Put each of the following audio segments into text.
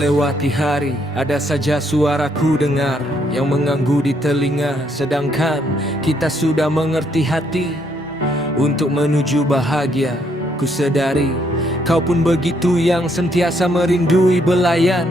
Melewati hari, ada saja suaraku dengar yang mengganggu di telinga. Sedangkan kita sudah mengerti hati untuk menuju bahagia. Ku sadari, kau pun begitu yang sentiasa merindui belayan.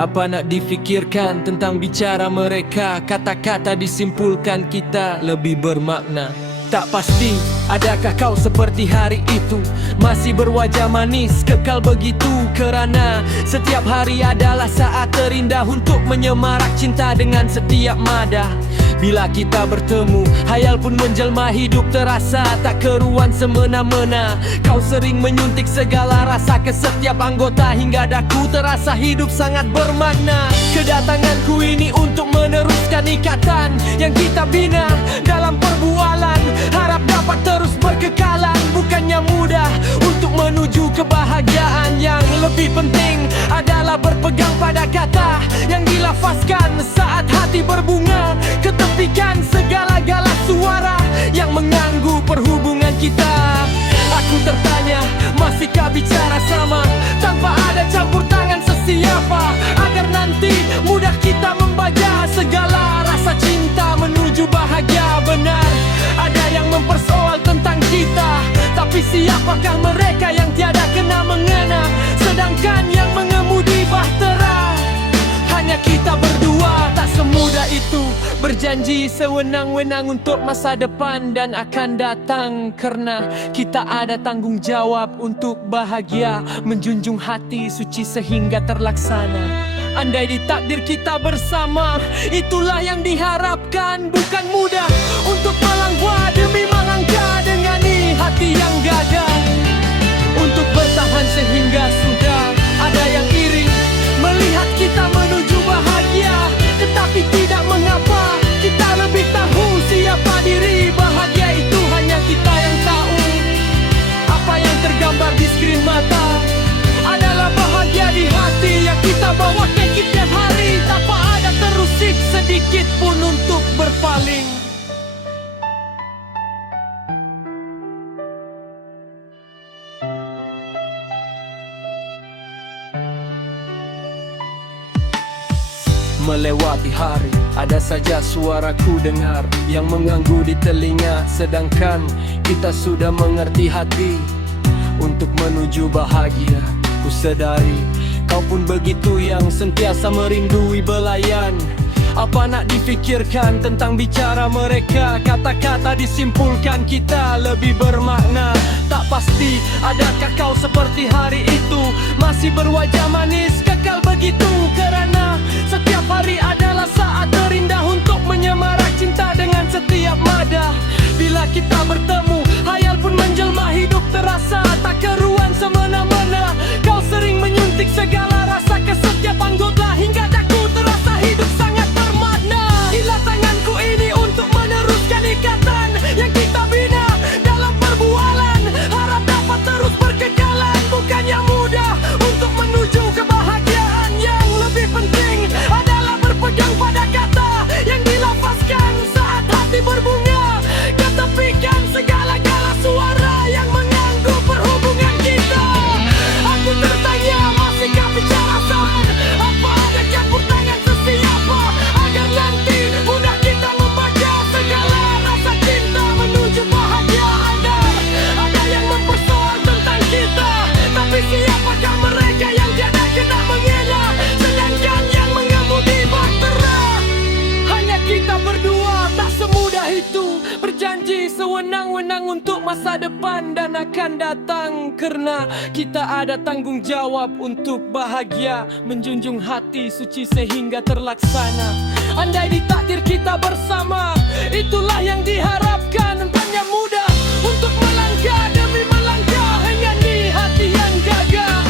Apa nak difikirkan tentang bicara mereka? Kata-kata disimpulkan kita lebih bermakna. Tak pasti, adakah kau seperti hari itu, masih berwajah manis, kekal begitu? Kerana setiap hari adalah saat terindah untuk menyemarak cinta dengan setiap mada. Bila kita bertemu, hayal pun menjelma, hidup terasa tak keruan semena-mena. Kau sering menyuntik segala rasa ke setiap anggota, hingga daku terasa hidup sangat bermakna. Kedatanganku ini untuk meneruskan ikatan yang kita bina dalam perbualan. Harap dapat terus berkekalan. Bukannya mudah untuk menuju kebahagiaan. Yang lebih penting adalah berpegang pada kata yang dilafazkan saat hati berbunga. Ketepikan segala-gala suara yang mengganggu perhubungan kita. Aku tertanya, masihkah bicara sama tanpa ada campur tangan sesiapa, agar nanti mudah kita membaca segala rasa cinta menuju bahagia. Benar, ada yang mempersoal tentang kita, tapi siapakah mereka yang tiada kena mengena? Sedangkan yang mengemudi bahtera hanya kita berdua. Tak semudah itu berjanji sewenang-wenang untuk masa depan dan akan datang. Karena kita ada tanggung jawab untuk bahagia, menjunjung hati suci sehingga terlaksana. Andai ditakdir kita bersama, itulah yang diharapkan. Bukan mudah untuk melangkah demi melangkah dengan hati yang gagah, untuk bertahan sehingga sudah ada yang iri melihat kita menuju bahagia. Tetapi tidak mengapa, kita lebih tahu siapa diri. Bahagia itu hanya kita yang tahu. Apa yang tergambar di skrin mata adalah bahagia di hati yang kita bawa kekit tiap hari, tanpa ada terusik sedikit pun untuk berpaling. Melewati hari, ada saja suaraku dengar yang mengganggu di telinga. Sedangkan kita sudah mengerti hati untuk menuju bahagia. Ku sadari, kau pun begitu yang sentiasa merindui belayan. Apa nak difikirkan tentang bicara mereka? Kata-kata disimpulkan kita lebih bermakna. Tak pasti, adakah kau seperti hari itu, masih berwajah manis, kekal begitu? Kerana setiap hari adalah saat terindah untuk menyemarak cinta dengan setiap mada. Bila kita bertemu, hayal pun menjelma, hidup terasa tak keruan semena-mena. Kau sering menyuntik segala rasa ke setiap anggota, hingga daku terasa hidup sangat bermakna. Inilah tanganku ini untuk meneruskan ikatan yang kita bina dalam perbualan. Harap dapat terus berkekalan. Bukannya mudah untuk menuju kebahagiaan. Yang lebih penting adalah berpegang pada kata yang dilafazkan saat hati berbunga. Ketepikan segala-gala suara yang mengganggu perhubungan kita. Aku tertanya, masihkah bicara sama? Apa ada campur tangan sesiapa, agar nanti mudah kita membaca segala rasa cinta menuju bahagia. Ada yang mempersoal tentang kita, tapi siapakah mereka yang tiada kena menghina? Sedangkan yang mengemudi bahtera hanya kita berdua. Tak semudah itu berjanji sewenang-wenang untuk masa depan dan akan datang. Karena kita ada tanggung jawab untuk bahagia, menjunjung hati suci sehingga terlaksana. Andai ditakdir kita bersama, itulah yang diharapkan. Hanya mudah untuk melangkah demi melangkah dengan hati yang gagah,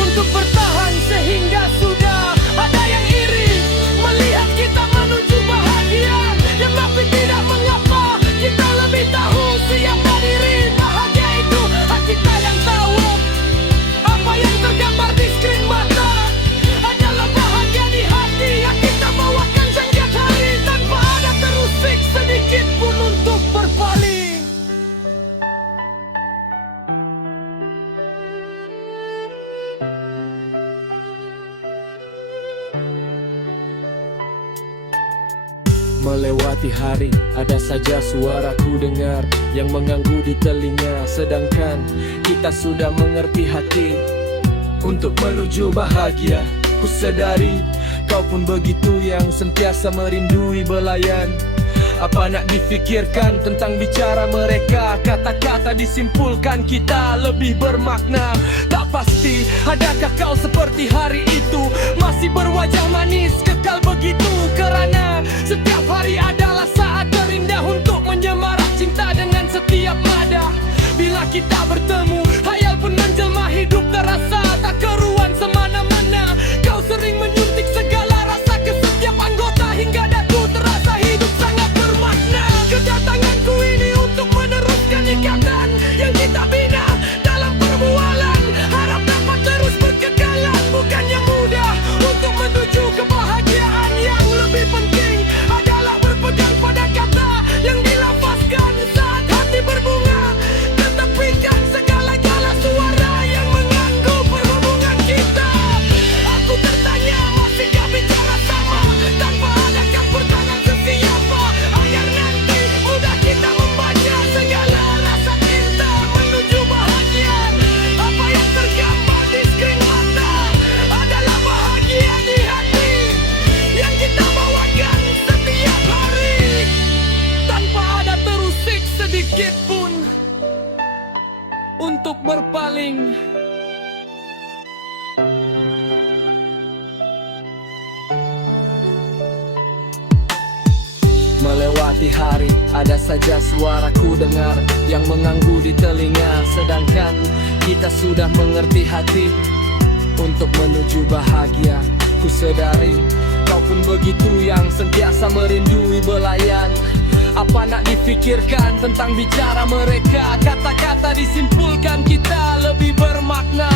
untuk bertahan sehingga sudah ada yang iri melihat kita menuju bahagia. Tetapi tidak mengapa, kita lebih tahu siapa diri. Bahagia itu kita yang tahu. Apa yang tergambar di skrin mata adalah bahagia di hati yang kita bawakan setiap hari, tanpa ada terusik sedikit pun untuk Melewati hari, ada saja suara ku dengar yang mengganggu di telinga. Sedangkan kita sudah mengerti hati untuk menuju bahagia. Ku sadari kau pun begitu yang sentiasa merindui belayan. Apa nak difikirkan tentang bicara mereka? Kata-kata disimpulkan kita lebih bermakna. Tak pasti, adakah kau seperti hari itu, masih berwajah manis kekal begitu? Kerana setiap hari adalah saat terindah untuk menyemarak cinta dengan setiap nada. Bila kita bertemu, hayal pun menjelma, hidup terasa tak keruan semana-mana. Kau sering menyuntik segala rasa ke setiap anggota, hingga daku terasa hidup sangat bermakna. Kedatanganku ini untuk meneruskan ikatan yang kita bina dalam perbualan. Harap dapat terus berkekalan, bukannya mudah untuk menuju kebahagiaan. Yang lebih penting adalah berpegang pada kata yang dilafazkan saat hati berbunga. Ketepikan segala-gala suara yang mengganggu perhubungan kita. Aku tertanya, masihkah bicara sama tanpa ada campur tangan sesiapa, agar nanti mudah kita membaca segala rasa cinta menuju bahagia. Apa yang tergambar di skrin mata adalah bahagia di hati yang kita bawakan setiap hari, tanpa ada terusik sedikit pun untuk berpaling. Melewati hari, ada saja suara ku dengar yang mengganggu di telinga. Sedangkan kita sudah mengerti hati untuk menuju bahagia. Ku sadari kau pun begitu yang sentiasa merindui belayan. Apa nak difikirkan tentang bicara mereka? Kata-kata disimpulkan kita lebih bermakna.